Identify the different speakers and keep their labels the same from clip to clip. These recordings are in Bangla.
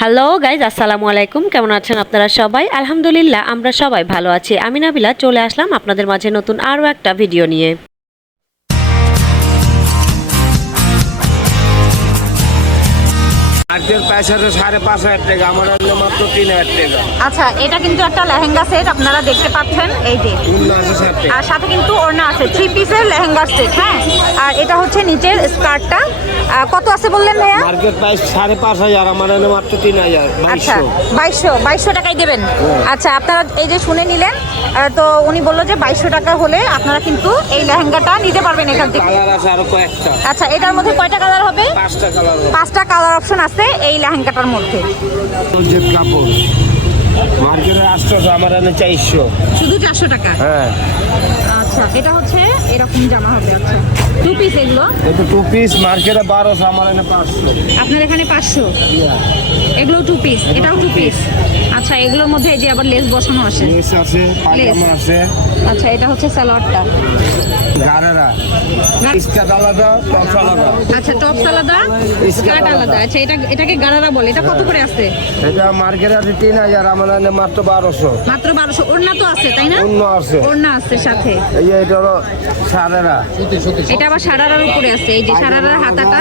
Speaker 1: হ্যালো গাইজ আসসালামু আলাইকুম। কেমন আছেন আপনারা সবাই? আলহামদুলিল্লাহ, আমরা সবাই ভালো আছি। আমি নাবিলা, চলে আসলাম আপনাদের মাঝে নতুন আরও একটা ভিডিও নিয়ে।
Speaker 2: আজকের পয়সাটা সাড়ে পাঁচ হাজার টাকা আমার হলো মাত্র তিন হাজার টাকা।
Speaker 3: আচ্ছা এটা কিন্তু একটা লেহেঙ্গা সেট আপনারা দেখতে পাচ্ছেন এই যে। আর সাথে কিন্তু ওড়না আছে থ্রি পিসের লেহেঙ্গা সেট হ্যাঁ? আর এটা হচ্ছে নিচের স্কার্টটা কত আছে বললেন ভাইয়া?
Speaker 2: মার্কেট প্রাইস সাড়ে পাঁচ হাজার আমার হলো মাত্র তিন হাজার
Speaker 3: আচ্ছা
Speaker 2: বাইশশো।
Speaker 3: বাইশশো টাকাই দেবেন। আচ্ছা আপনারা এই যে শুনে নিলেন তো উনি বলল যে বাইশশো টাকা হলে আপনারা কিন্তু এই লেহেঙ্গাটা নিতে পারবেন এখান থেকে। আচ্ছা এটার মধ্যে কয়টা কালার হবে?
Speaker 2: পাঁচটা কালার
Speaker 3: পাঁচটা কালার অপশন আছে। এই লেহেঙ্গাটার মধ্যে।
Speaker 2: কাপড়। মার্কেটে আমার চারশো।
Speaker 3: শুধু চারশো টাকা?
Speaker 2: হ্যাঁ।
Speaker 3: আচ্ছা এটা হচ্ছে এরকম জামা হবে আচ্ছা। টু পিস এগুলো?
Speaker 2: এটা টু পিস মার্কেটে বারোশো আমার হলো পাঁচশো।
Speaker 3: আপনার এখানে পাঁচশো? এগুলো টু পিস এটাও টু পিস আচ্ছা এগুলোর মধ্যে এই যে আবার লেস বসানো আসে।
Speaker 2: লেস আছে পাজামা আছে।
Speaker 3: আচ্ছা এটা হচ্ছে স্যালোয়ারটা
Speaker 2: গাড়েরা। স্কার্ট আলাদা টপস আলাদা।
Speaker 3: আচ্ছা টপস আলাদা স্কার্ট আলাদা। আচ্ছা এটা এটাকে গারারা বলে। এটা কত করে আছে
Speaker 2: এটা মার্কেটে আছে তিন হাজার আমার হলো মাত্র বারোশো।
Speaker 3: মাত্র বারোশো। ওড়না তো আছে তাই না?
Speaker 2: অন্য আছে।
Speaker 3: ওড়না আছে সাথে।
Speaker 2: এই এটা হলো সারেরা
Speaker 3: এটা আবার সারারার উপরে আছে। এই যে সারারার হাতাটা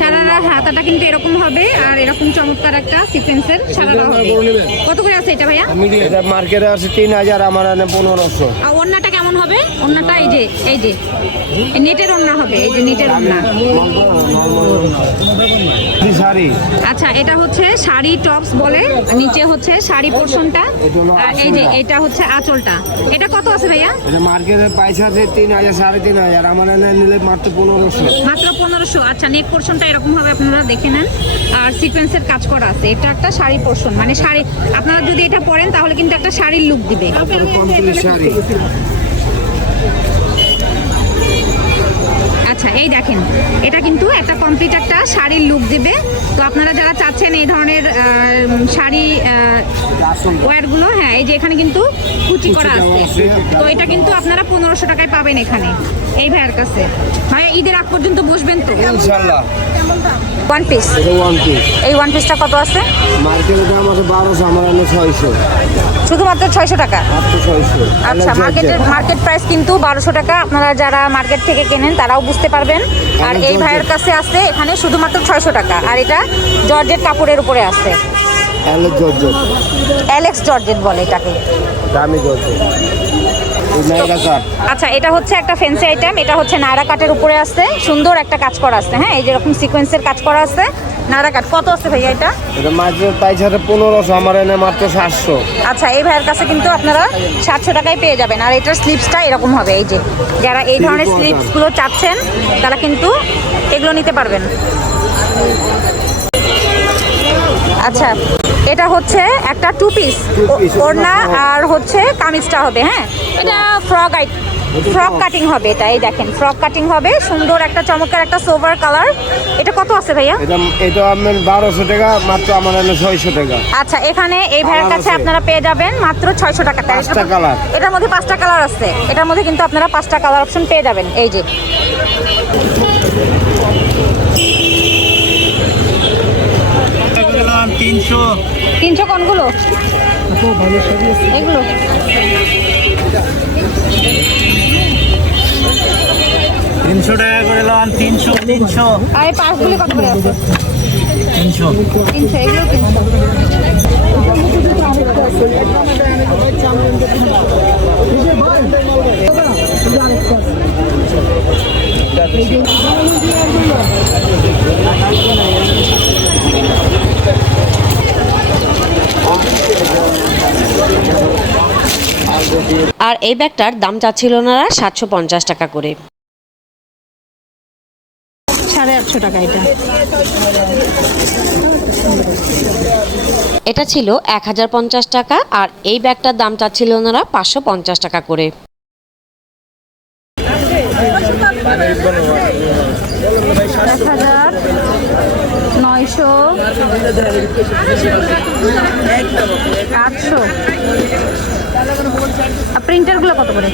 Speaker 3: সারারার হাতাটা কিন্তু এরকম হবে আর এরকম চমৎকার একটা সিকোয়েন্সের সারারা হবে। কত করে আছে এটা ভাইয়া?
Speaker 2: এটা মার্কেটে আছে তিন হাজার আমার এনে পনেরোশো।
Speaker 3: আর ওড়নাটা কেমন হবে? ওড়নাটা এই যে এই যে। নেটের ওড়না হবে এই যে নেটের ওড়না আচ্ছা এটা হচ্ছে শাড়ি টপস বলে নিচে হচ্ছে শাড়ি পোর্শনটা আর এই যে এটা হচ্ছে আঁচলটা। এটা কত আছে ভাইয়া?
Speaker 2: মার্কেটের পয়সা আছে তিন হাজার সাড়ে তিন হাজার। আমার নিলে মাত্র পনেরোশো।
Speaker 3: মাত্র পনেরোশো। আচ্ছা নেক পোর্শনটা এরকম ভাবে আপনারা দেখে নেন। আর সিকোয়েন্সের কাজ করা আছে। এটা একটা শাড়ি পোর্শন মানে শাড়ি আপনারা যদি এটা পরেন তাহলে কিন্তু একটা শাড়ির লুক দিবে।
Speaker 2: শাড়ি?
Speaker 3: এই দেখেন এটা কিন্তু একটা কমপ্লিট একটা শাড়ির লুক দিবে। তো আপনারা যারা চাচ্ছেন এই ধরনের শাড়ি ওয়্যারগুলো হ্যাঁ এই যে এখানে কিন্তু কুচি করা আছে। তো এটা কিন্তু আপনারা পনেরোশো টাকায় পাবেন এখানে এই ভাইয়ের কাছে। ভাইয়া ঈদের আগ পর্যন্ত বসবেন তো?
Speaker 2: ইনশাল্লাহ
Speaker 3: ওয়ান পিস
Speaker 2: ওয়ান পিস
Speaker 3: এই ওয়ান পিসটা কত আছে?
Speaker 2: মার্কেটের দাম আছে বারোশো আমার ছয়শো।
Speaker 3: শুধুমাত্র ছয়শো টাকা। আচ্ছা মার্কেটের মার্কেট প্রাইস কিন্তু বারোশো টাকা। আপনারা যারা মার্কেট থেকে কেনেন তারাও বুঝতে পারবেন। আর এই ভাইয়ের কাছে আছে এখানে শুধুমাত্র ছয়শো টাকা। আর এটা জর্জেট কাপড়ের উপরে আছে। অ্যালেক্স জর্জেট বলে এটাকে।
Speaker 2: দামি
Speaker 3: আচ্ছা এটা হচ্ছে একটা ফেন্সি আইটেম এটা হচ্ছে নায়রা কাটের উপরে আছে। সুন্দর একটা কাজ করা আছে। হ্যাঁ এই যেরকম সিকোয়েন্সের কাজ করা আছে। নায়রা কাট কত আছে ভাইয়া এটা?
Speaker 2: এটা মার্কেটের পয়সা আছে পনেরোশো আমার এনে মাত্র সাতশো।
Speaker 3: আচ্ছা এই ভাইয়ের কাছে কিন্তু আপনারা সাতশো টাকায় পেয়ে যাবেন। আর এটার স্লিপসটা এরকম হবে এই যে যারা এই ধরনের স্লিপসগুলো চাচ্ছেন তারা কিন্তু এগুলো নিতে পারবেন। আচ্ছা এটা হচ্ছে একটা টু পিস ওড়না
Speaker 2: ওড়না,
Speaker 3: আর হচ্ছে কামিজটা হবে হ্যাঁ? এটা ফ্রক আই ফ্রক কাটিং হবে এটা এই দেখেন ফ্রক কাটিং হবে সুন্দর একটা চমৎকার একটা সোভার কালার এটা কত আছে ভাইয়া?
Speaker 2: এটা এটা আপনার বারোশো টাকা মাত্র আমার ছয়শো টাকা।
Speaker 3: আচ্ছা এখানে এই ভাইয়ের কাছে আপনারা পেয়ে যাবেন মাত্র ছয়শো টাকাতে
Speaker 2: পাঁচটা
Speaker 3: এটা-
Speaker 2: colour।
Speaker 3: এটার মধ্যে পাঁচটা কালার আছে। এটার মধ্যে কিন্তু আপনারা পাঁচটা কালার অপশন পেয়ে যাবেন। এই যে।
Speaker 4: তিনশো।
Speaker 3: তিনশো কোনগুলো? এগুলো?
Speaker 4: তিনশো টাকা করে লন তিনশো তিনশো।
Speaker 3: আর এই পাঁচগুলি কত করে আছে?
Speaker 4: তিনশো।
Speaker 3: তিনশো এগুলো তিনশো।
Speaker 1: আর এই ব্যাগটার দাম চাচ্ছিল ওনারা সাতশো পঞ্চাশ টাকা করে।
Speaker 3: সাড়ে আটশো টাকা এটা।
Speaker 1: এটা ছিল এক হাজার পঞ্চাশ টাকা আর এই ব্যাগটার দাম চাচ্ছিল ওনারা পাঁচশো পঞ্চাশ টাকা করে।
Speaker 3: নয়শো আটশো। আর প্রিন্টারগুলো কত করে?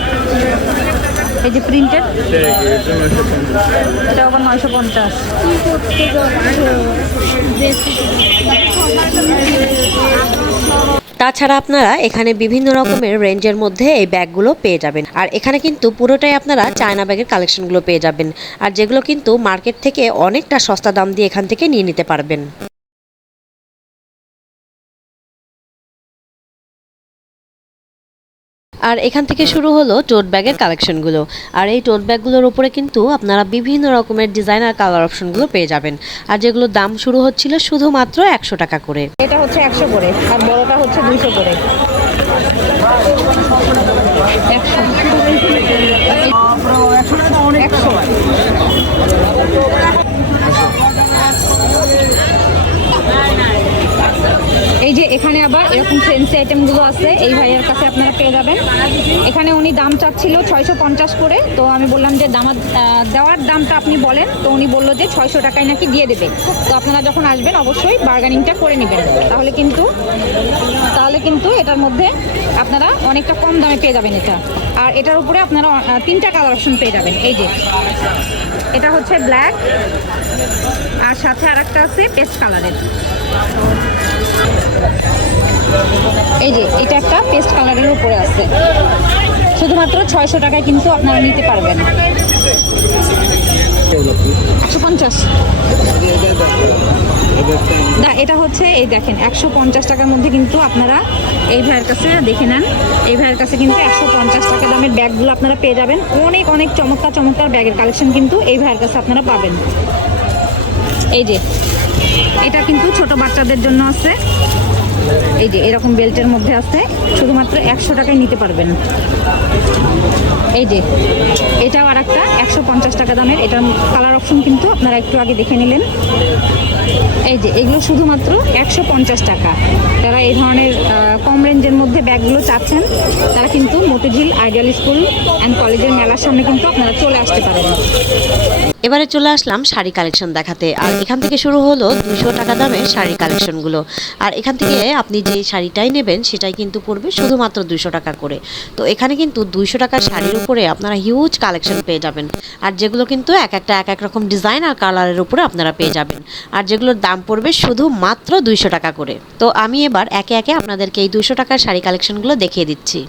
Speaker 3: এই যে প্রিন্টেড এটা আবার নয়শো পঞ্চাশ।
Speaker 1: তাছাড়া আপনারা এখানে বিভিন্ন রকমের রেঞ্জের মধ্যে এই ব্যাগগুলো পেয়ে যাবেন। আর এখানে কিন্তু পুরোটাই আপনারা চায়না ব্যাগের কালেকশনগুলো পেয়ে যাবেন। আর যেগুলো কিন্তু মার্কেট থেকে অনেকটা সস্তা দাম দিয়ে এখান থেকে নিয়ে নিতে পারবেন। আর এখান থেকে শুরু হলো টোট ব্যাগের কালেকশনগুলো আর এই টোট ব্যাগগুলোর উপরে কিন্তু আপনারা বিভিন্ন রকমের ডিজাইন আর কালার অপশনগুলো পেয়ে যাবেন। আর যেগুলোর দাম শুরু হচ্ছিল শুধুমাত্র একশো টাকা করে।
Speaker 3: এটা হচ্ছে একশো করে, আর বড়টা হচ্ছে দুইশো করে। একশো। এই যে এখানে আবার এরকম ফ্রেন্সি আইটেমগুলো আছে, এই ভাইয়ের কাছে আপনারা পেয়ে যাবেন। এখানে উনি দাম চাচ্ছিল ছয়শো পঞ্চাশ করে, তো আমি বললাম যে দাম দেওয়ার দামটা আপনি বলেন, তো উনি বলল যে ছয়শো টাকায় নাকি দিয়ে দেবে। তো আপনারা যখন আসবেন, অবশ্যই বার্গানিংটা করে নেবেন। তাহলে কিন্তু তাহলে কিন্তু এটার মধ্যে আপনারা অনেকটা কম দামে পেয়ে যাবেন এটা। আর এটার উপরে আপনারা তিনটা কালার অপশন পেয়ে যাবেন। এই যে, এটা হচ্ছে ব্ল্যাক আর সাথে আর একটা আছে পেস্ট কালারের এই যে, এটা একটা পেস্ট কালারের উপরে আছে। শুধুমাত্র ছয়শো টাকায় কিন্তু আপনারা নিতে পারবেন। একশো পঞ্চাশ। না, এটা হচ্ছে, এই দেখেন, একশো পঞ্চাশ টাকার মধ্যে কিন্তু আপনারা এই ভাইয়ের কাছে দেখে নেন। এই ভাইয়ের কাছে কিন্তু একশো পঞ্চাশ টাকা দামের ব্যাগগুলো আপনারা পেয়ে যাবেন। অনেক অনেক চমৎকার চমৎকার ব্যাগের কালেকশন কিন্তু এই ভাইয়ের কাছে আপনারা পাবেন। এই যে, এটা কিন্তু ছোট বাচ্চাদের জন্য আছে। এই যে এরকম বেল্টের মধ্যে আছে, শুধুমাত্র একশো টাকায় নিতে পারবেন। এই যে, এটাও আর একটা একশো পঞ্চাশ টাকা দামের। এটার কালার অপশন কিন্তু আপনারা একটু আগে দেখে নিলেন। এই যে, এগুলো শুধুমাত্র একশো পঞ্চাশ টাকা। যারা এই ধরনের কম রেঞ্জের মধ্যে ব্যাগগুলো চাচ্ছেন, তারা কিন্তু মতিঝিল আইডিয়াল স্কুল অ্যান্ড কলেজের মেলার সামনে কিন্তু আপনারা চলে আসতে পারেন।
Speaker 1: এবারে চলে আসলাম শাড়ি কালেকশন দেখাতে। আর এখান থেকে শুরু হলো দুশো টাকা দামের শাড়ি কালেকশনগুলো। আর এখান থেকে আপনি যে শাড়িটাই নেবেন, সেটাই কিন্তু পড়বে শুধুমাত্র দুশো টাকা করে। তো এখানে কিন্তু দুইশো টাকার শাড়ির উপরে আপনারা হিউজ কালেকশন পেয়ে যাবেন। আর যেগুলো কিন্তু এক একটা, এক এক রকম ডিজাইন আর কালারের উপরে আপনারা পেয়ে যাবেন। আর যেগুলোর দাম পড়বে শুধু মাত্র দুইশো টাকা করে। তো আমি এবার একে একে আপনাদেরকে এই দুশো টাকার শাড়ি কালেকশনগুলো দেখিয়ে দিচ্ছি।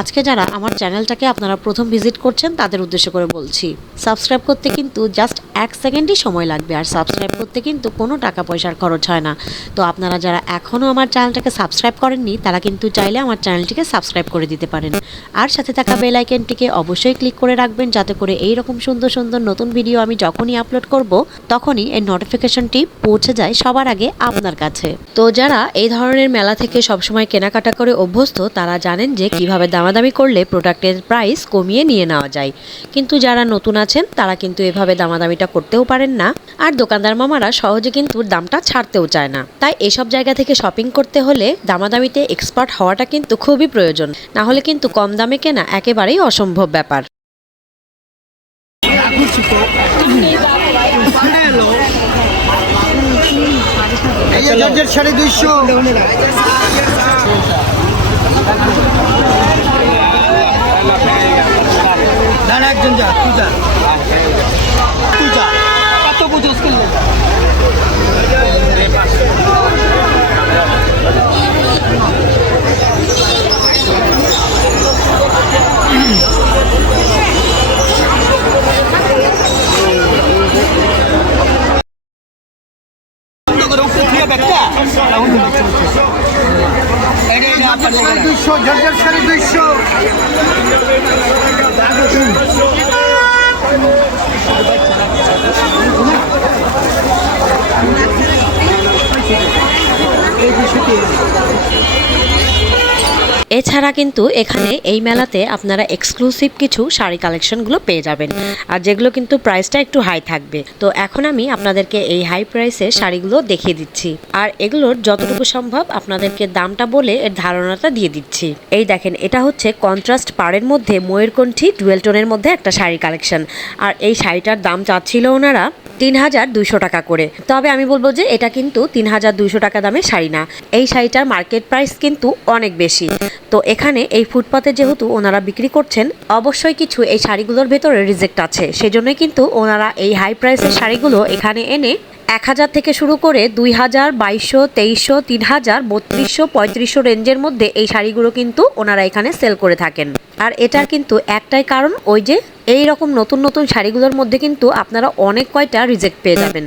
Speaker 1: আজকে যারা আমার চ্যানেলটাকে আপনারা প্রথম ভিজিট করছেন, তাদের উদ্দেশ্য করে বলছি, সাবস্ক্রাইব করতে কিন্তু জাস্ট এক সেকেন্ডই সময় লাগবে আর সাবস্ক্রাইব করতে কিন্তু কোনো টাকা পয়সার খরচ হয় না। তো আপনারা যারা এখনও আমার চ্যানেলটাকে সাবস্ক্রাইব করেননি, তারা কিন্তু চাইলে আমার চ্যানেলটিকে সাবস্ক্রাইব করে দিতে পারেন। আর সাথে থাকা বেল আইকনটিকে অবশ্যই ক্লিক করে রাখবেন, যাতে করে এই রকম সুন্দর সুন্দর নতুন ভিডিও আমি যখনই আপলোড করব, তখনই এই নোটিফিকেশনটি পৌঁছে যায় সবার আগে আপনার কাছে। তো যারা এই ধরনের মেলা থেকে সবসময় কেনাকাটা করে অভ্যস্ত, তারা জানেন যে কীভাবে দামাদামি করলে প্রোডাক্টের প্রাইস কমিয়ে নিয়ে নেওয়া যায়। কিন্তু যারা নতুন আছেন, তারা কিন্তু এভাবে দামাদামিটা করতেও পারেন না। আর দোকানদার মামারা সহজে কিন্তু দামটা ছাড়তেও চায় না। তাই এসব জায়গা থেকে শপিং করতে হলে দামাদামিতে এক্সপার্ট হওয়াটা কিন্তু খুবই প্রয়োজন। না হলে কিন্তু কম দামে কেনা একেবারেই অসম্ভব ব্যাপার।
Speaker 5: সাড়ে দুইশো না না একজন যা তুই যা তুই যা কত বুঝোস কিনলে সাড়ে দুইশো জর্জের সাড়ে দুইশো
Speaker 1: এছাড়া কিন্তু এখানে এই মেলাতে আপনারা এক্সক্লুসিভ কিছু শাড়ি কালেকশনগুলো পেয়ে যাবেন। আর যেগুলো কিন্তু প্রাইসটা একটু হাই থাকবে। তো এখন আমি আপনাদেরকে এই হাই প্রাইসের শাড়িগুলো দেখিয়ে দিচ্ছি। আর এগুলোর যতটুকু সম্ভব আপনাদেরকে দামটা বলে এর ধারণাটা দিয়ে দিচ্ছি। এই দেখেন, এটা হচ্ছে কন্ট্রাস্ট পাড়ের মধ্যে ময়ূরকণ্ঠী ডুয়েল টোনের মধ্যে একটা শাড়ি কালেকশন আর এই শাড়িটার দাম চাচ্ছিল ওনারা তিন হাজার দুইশো টাকা করে। তবে আমি বলব যে এটা কিন্তু তিন হাজার দুইশো টাকা দামের শাড়ি না। এই শাড়িটার মার্কেট প্রাইস কিন্তু অনেক বেশি। তো এখানে এই ফুটপাতে যেহেতু ওনারা বিক্রি করছেন, অবশ্যই কিছু এই শাড়িগুলোর ভেতরে রিজেক্ট আছে। সেজন্যই কিন্তু ওনারা এই হাই প্রাইসের শাড়িগুলো এখানে এনে এক হাজার থেকে শুরু করে দুই হাজার, বাইশশো, তেইশশো, তিন হাজার, বত্রিশশো, পঁয়ত্রিশশো রেঞ্জের মধ্যে এই শাড়িগুলো কিন্তু ওনারা এখানে সেল করে থাকেন। আর এটার কিন্তু একটাই কারণ ওই যে এই রকম নতুন নতুন শাড়িগুলোর মধ্যে কিন্তু আপনারা অনেক কয়টা রিজেক্ট পেয়ে যাবেন।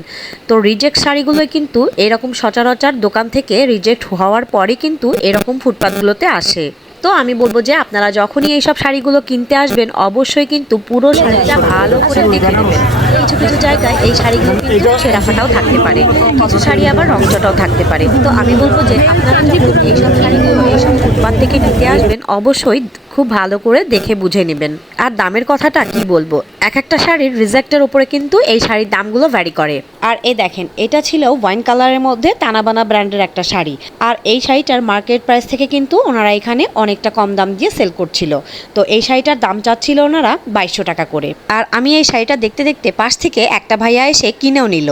Speaker 1: তো রিজেক্ট শাড়িগুলোই কিন্তু এরকম সচরাচর দোকান থেকে রিজেক্ট হওয়ার পরে কিন্তু এরকম ফুটপাতগুলোতে আসে। তো আমি বলব যে আপনারা যখনই এইসব শাড়িগুলো কিনতে আসবেন, অবশ্যই কিন্তু পুরো শাড়িটা ভালো করে দেখে নেবেন। কিছু কিছু জায়গায় এই শাড়িগুলো কিন্তু ছেঁড়াফাটাও থাকতে পারে। কিছু শাড়ি আবার রংচটাও থাকতে পারে। তো আমি বলব যে আপনারা যখন এইসব শাড়িগুলো এইসব ফুটপাত থেকে নিতে আসবেন অবশ্যই খুব ভালো করে দেখে বুঝে নেবেন। আর দামের কথাটা কি বলব? এক একটা শাড়ির রিজেক্টের উপরে কিন্তু এই শাড়ির দামগুলো ভ্যারি করে। আর এ দেখেন এটা ছিল ওয়াইন কালারের মধ্যে তানাবানা ব্র্যান্ডের একটা শাড়ি। আর এই শাড়িটার মার্কেট প্রাইস থেকে কিন্তু ওনারা এখানে অনেকটা কম দাম দিয়ে সেল করছিল। তো এই শাড়িটার দাম চাচ্ছিল ওনারা বাইশশো টাকা করে। আর আমি এই শাড়িটা দেখতে দেখতে পাশ থেকে একটা ভাইয়া এসে কিনেও নিল।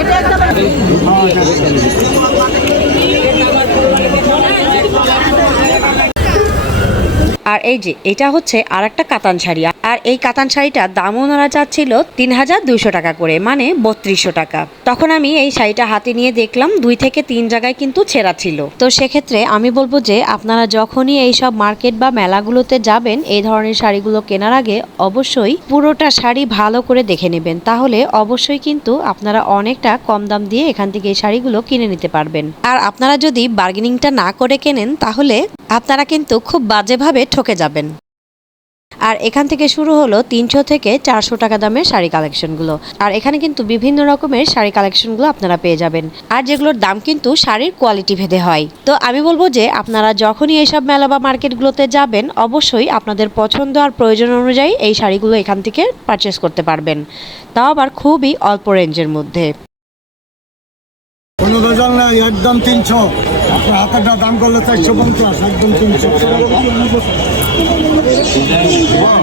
Speaker 1: এটা একটা আর এই যে, এটা হচ্ছে আর একটা কাতান শাড়ি। আর এই কাতান শাড়িটার দাম ওনারা চাচ্ছিল তিন হাজার দুইশো টাকা করে মানে বত্রিশশো টাকা। তখন আমি এই শাড়িটা হাতে নিয়ে দেখলাম, দুই থেকে তিন জায়গায় কিন্তু ছেঁড়া ছিল। তো সেক্ষেত্রে আমি বলব যে, আপনারা যখনই এই সব মার্কেট বা মেলাগুলোতে যাবেন, এই ধরনের শাড়িগুলো কেনার আগে অবশ্যই পুরোটা শাড়ি ভালো করে দেখে নেবেন। তাহলে অবশ্যই কিন্তু আপনারা অনেকটা কম দাম দিয়ে এখান থেকে এই শাড়িগুলো কিনে নিতে পারবেন। আর আপনারা যদি বার্গেনিংটা না করে কেনেন, তাহলে আপনারা কিন্তু খুব বাজেভাবে ঠকে যাবেন। আর এখান থেকে শুরু হলো তিনশো থেকে চারশো টাকা দামের শাড়ি কালেকশনগুলো। আর এখানে কিন্তু বিভিন্ন রকমের শাড়ি কালেকশনগুলো আপনারা পেয়ে যাবেন। আর যেগুলোর দাম কিন্তু শাড়ির কোয়ালিটি ভেদে হয়। তো আমি বলব যে, আপনারা যখনই এইসব মেলা বা মার্কেটগুলোতে যাবেন, অবশ্যই আপনাদের পছন্দ আর প্রয়োজন অনুযায়ী এই শাড়িগুলো এখান থেকে পারচেস করতে পারবেন। তাও আবার খুবই অল্প রেঞ্জের মধ্যে।
Speaker 5: কোনো ভেজাল নাই একদম তিনশো। আপনার হাতেরটা দাম করলে চারশো পঞ্চাশ একদম তিনশো।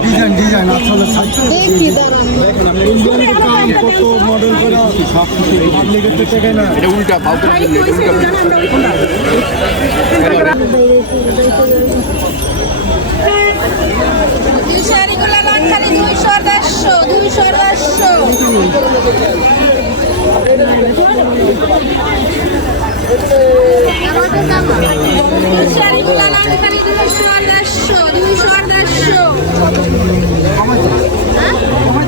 Speaker 5: ডিজাইন ডিজাইন আসলে কত মডেল করে না
Speaker 6: শাড়িগুলো খালি দুইশো দেড়শো দুইশো দেড়শো। দুইশো দেড়শো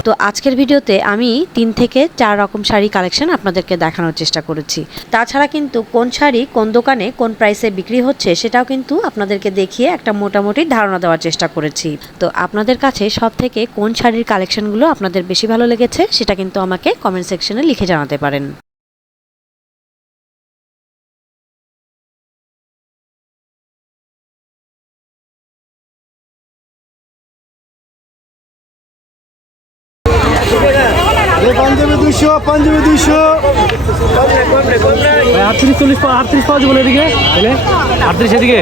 Speaker 1: তো আজকের ভিডিওতে আমি তিন থেকে চার রকম শাড়ি কালেকশন আপনাদেরকে দেখানোর চেষ্টা করেছি। তাছাড়া কিন্তু কোন শাড়ি কোন দোকানে কোন প্রাইসে বিক্রি হচ্ছে সেটাও কিন্তু আপনাদেরকে দেখিয়ে একটা মোটামুটি ধারণা দেওয়ার চেষ্টা করেছি। তো আপনাদের কাছে সব থেকে কোন শাড়ির কালেকশনগুলো আপনাদের বেশি ভালো লেগেছে সেটা কিন্তু আমাকে কমেন্ট সেকশনে লিখে জানাতে পারেন।
Speaker 5: পাঞ্জাবি দুইশো পাঞ্জাবি দুইশো।
Speaker 4: আটত্রিশ চল্লিশ আটত্রিশ পাওয়া যাবে এদিকে? তাহলে আটত্রিশ এদিকে?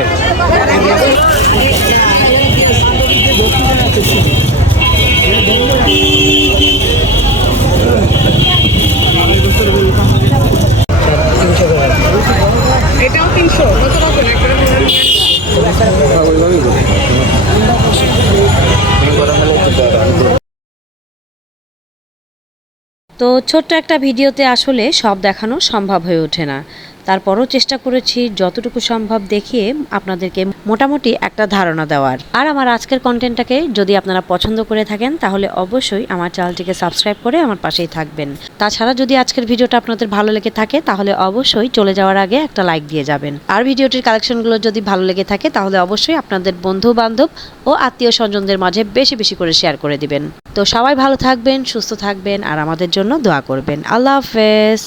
Speaker 1: তো ছোট্ট একটা ভিডিওতে আসলে সব দেখানো সম্ভব হয়ে ওঠে না। তারপরও চেষ্টা করেছি যতটুকু সম্ভব দেখিয়ে আপনাদেরকে মোটামুটি একটা ধারণা দেওয়ার। আর আমার আজকের কন্টেন্টটাকে যদি আপনারা পছন্দ করে থাকেন, তাহলে অবশ্যই আমার চ্যানেলটিকে সাবস্ক্রাইব করে আমার পাশেই থাকবেন। তাছাড়া যদি আজকের ভিডিওটা আপনাদের ভালো লেগে থাকে, তাহলে অবশ্যই চলে যাওয়ার আগে একটা লাইক দিয়ে যাবেন। আর ভিডিওটির কালেকশনগুলো যদি ভালো লেগে থাকে, তাহলে অবশ্যই আপনাদের বন্ধু বান্ধব ও আত্মীয় স্বজনদের মাঝে বেশি বেশি করে শেয়ার করে দিবেন। তো সবাই ভালো থাকবেন, সুস্থ থাকবেন, আর আমাদের জন্য দোয়া করবেন। আল্লাহ হাফেজ।